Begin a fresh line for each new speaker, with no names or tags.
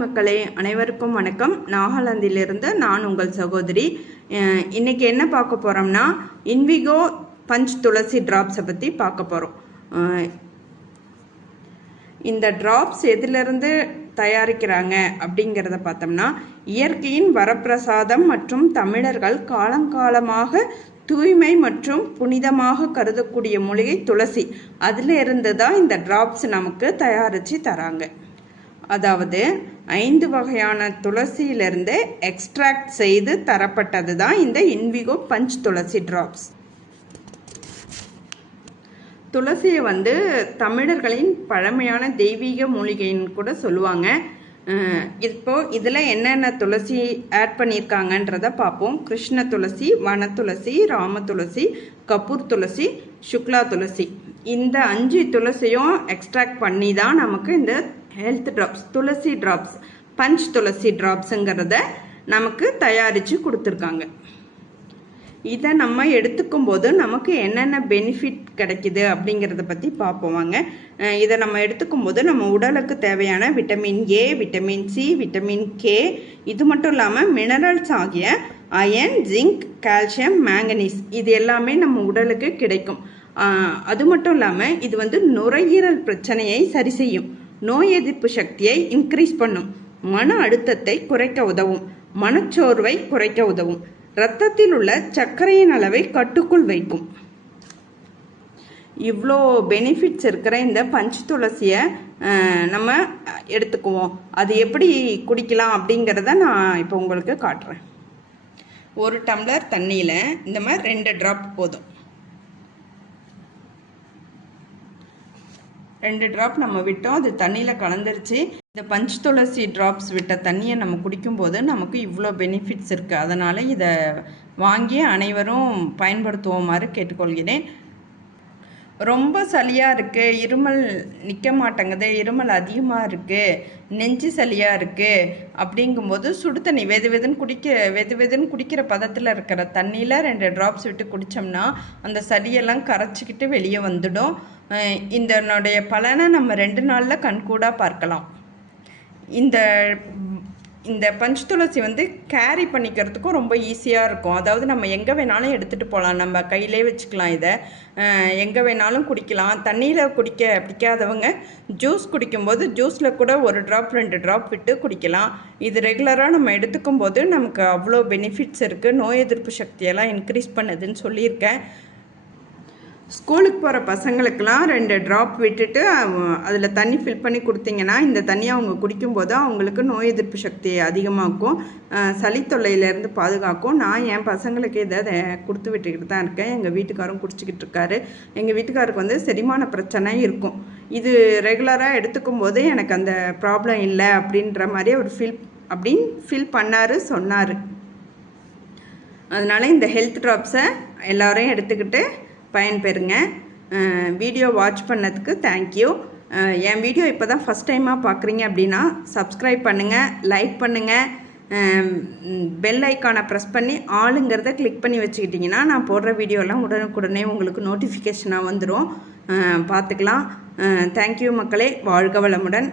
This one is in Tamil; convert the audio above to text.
மக்களே அனைவருக்கும் வணக்கம். நாகாலாந்திலிருந்து நான் உங்கள் சகோதரி. இன்றைக்கி இன்னைக்கு என்ன பார்க்க போகிறோம்னா இன்விகோ பஞ்ச் துளசி ட்ராப்ஸை பற்றி பார்க்க போகிறோம் இந்த ட்ராப்ஸ் எதிலிருந்து தயாரிக்கிறாங்க அப்படிங்கிறத பார்த்தோம்னா இயற்கையின் வரப்பிரசாதம் மற்றும் தமிழர்கள் காலங்காலமாக தூய்மை மற்றும் புனிதமாக கருதக்கூடிய மூலிகை துளசி. அதில் இருந்து தான் இந்த ட்ராப்ஸ் நமக்கு தயாரித்து தராங்க. அதாவது ஐந்து வகையான துளசியிலிருந்து எக்ஸ்ட்ராக்ட் செய்து தரப்பட்டது தான் இந்த இன்விகோ பஞ்ச் துளசி ட்ராப்ஸ் துளசியை வந்து தமிழர்களின் பழமையான தெய்வீக மூலிகைன்னு கூட சொல்லுவாங்க. இப்போ இதில் என்னென்ன துளசி ஆட் பண்ணியிருக்காங்கன்றத பார்ப்போம். கிருஷ்ண துளசி வன துளசி ராம துளசி கபூர் துளசி சுக்லா துளசி. இந்த அஞ்சு துளசியும் எக்ஸ்ட்ராக்ட் பண்ணி தான் நமக்கு இந்த ஹெல்த் ட்ராப்ஸ் துளசி ட்ராப்ஸ் பஞ்ச் துளசி ட்ராப்ஸுங்கிறத நமக்கு தயாரித்து கொடுத்துருக்காங்க. இதை நம்ம எடுத்துக்கும் போது நமக்கு என்னென்ன பெனிஃபிட் கிடைக்குது அப்படிங்கிறத பற்றி பார்ப்போம் வாங்க. இதை நம்ம எடுத்துக்கும் போது நம்ம உடலுக்கு தேவையான vitamin A vitamin C vitamin K இது மட்டும் இல்லாமல் மினரல்ஸ் ஆகிய அயன் ஜிங்க் கால்சியம் மேங்கனீஸ் இது எல்லாமே நம்ம உடலுக்கு கிடைக்கும். அது மட்டும் இல்லாமல் இது வந்து நுரையீரல் பிரச்சனையை சரி செய்யும். நோய் எதிர்ப்பு சக்தியை இன்க்ரீஸ் பண்ணும். மன அழுத்தத்தை குறைக்க உதவும். மனச்சோர்வை குறைக்க உதவும். இரத்தத்தில் உள்ள சர்க்கரையின் அளவை கட்டுக்குள் வைக்கும். இவ்வளோ பெனிஃபிட்ஸ் இருக்கிற இந்த பஞ்சு துளசியை நம்ம எடுத்துக்குவோம். அது எப்படி குடிக்கலாம் அப்படிங்கிறத நான் இப்போ உங்களுக்கு காட்டுறேன். ஒரு டம்ளர் தண்ணியில் இந்த மாதிரி ரெண்டு ட்ராப் போதும். ரெண்டு ட்ராப் நம்ம விட்டோம். அது தண்ணியில் கலந்துருச்சு. இந்த பஞ்சு துளசி ட்ராப்ஸ் விட்ட தண்ணியை நம்ம குடிக்கும்போது நமக்கு இவ்வளோ பெனிஃபிட்ஸ் இருக்குது அதனால் இதை வாங்கி அனைவரும் பயன்படுத்துவோமாறு கேட்டுக்கொள்கிறேன். ரொம்ப சளியாக இருக்குது இருமல் நிற்க மாட்டேங்குது இருமல் அதிகமாக இருக்குது நெஞ்சு சளியாக இருக்குது அப்படிங்கும்போது சுடு தண்ணி வெது வெதுன்னு குடிக்க வெது வெதுன்னு குடிக்கிற பதத்தில் இருக்கிற தண்ணியில் ரெண்டு ட்ராப்ஸ் விட்டு குடித்தோம்னா அந்த சளியெல்லாம் கரைச்சிக்கிட்டு வெளியே வந்துடும். இதனுடைய பலனை நம்ம ரெண்டு நாளில் கண்கூடாக பார்க்கலாம். இந்த இந்த பஞ்சு துளசி வந்து கேரி பண்ணிக்கிறதுக்கும் ரொம்ப ஈஸியாக இருக்கும். அதாவது நம்ம எங்கே வேணாலும் எடுத்துகிட்டு போகலாம் நம்ம கையிலே வச்சுக்கலாம் இதை. எங்கே வேணாலும் குடிக்கலாம். தண்ணியில் குடிக்க பிடிக்காதவங்க ஜூஸ் குடிக்கும்போது ஜூஸில் கூட ஒரு ட்ராப் ரெண்டு ட்ராப் விட்டு குடிக்கலாம். இது ரெகுலராக நம்ம எடுத்துக்கும் போது நமக்கு அவ்வளோ பெனிஃபிட்ஸ் இருக்குது நோய் எதிர்ப்பு சக்தியெல்லாம் இன்க்ரீஸ் பண்ணுதுன்னு சொல்லியிருக்கேன். ஸ்கூலுக்கு போகிற பசங்களுக்கெல்லாம் ரெண்டு ட்ராப் விட்டுட்டு அதில் தண்ணி ஃபில் பண்ணி கொடுத்தீங்கன்னா இந்த தண்ணியை அவங்க குடிக்கும்போது அவங்களுக்கு நோய் எதிர்ப்பு சக்தி அதிகமாக்கும் சளி தொல்லையிலேருந்து பாதுகாக்கும். நான் என் பசங்களுக்கு இதை கொடுத்து விட்டுக்கிட்டு தான் இருக்கேன். எங்கள் வீட்டுக்காரும் குடிச்சிக்கிட்டு இருக்காரு. எங்கள் வீட்டுக்காருக்கு வந்து செரிமான பிரச்சனை இருக்கும். இது ரெகுலராக எடுத்துக்கும் போது எனக்கு அந்த ப்ராப்ளம் இல்லை அப்படின்ற மாதிரி அவர் ஃபீல் அப்படின்னு ஃபீல் பண்ணார் சொன்னார். அதனால் இந்த ஹெல்த் ட்ராப்ஸை எல்லோரும் எடுத்துக்கிட்டு பயன்பெறுங்க. வீடியோ வாட்ச் பண்ணதுக்கு தேங்க்யூ என் வீடியோ இப்போ தான் ஃபஸ்ட் டைமாக பார்க்குறீங்க அப்படின்னா சப்ஸ்கிரைப் பண்ணுங்கள் லைக் பண்ணுங்கள் பெல் ஐக்கானை ப்ரெஸ் பண்ணி ஆளுங்கிறத கிளிக் பண்ணி வச்சுக்கிட்டிங்கன்னா நான் போடுற வீடியோலாம் உடனுக்குடனே உங்களுக்கு நோட்டிஃபிகேஷனாக வந்துடும் பார்த்துக்கலாம். தேங்க்யூ மக்களே. வாழ்க வளமுடன்.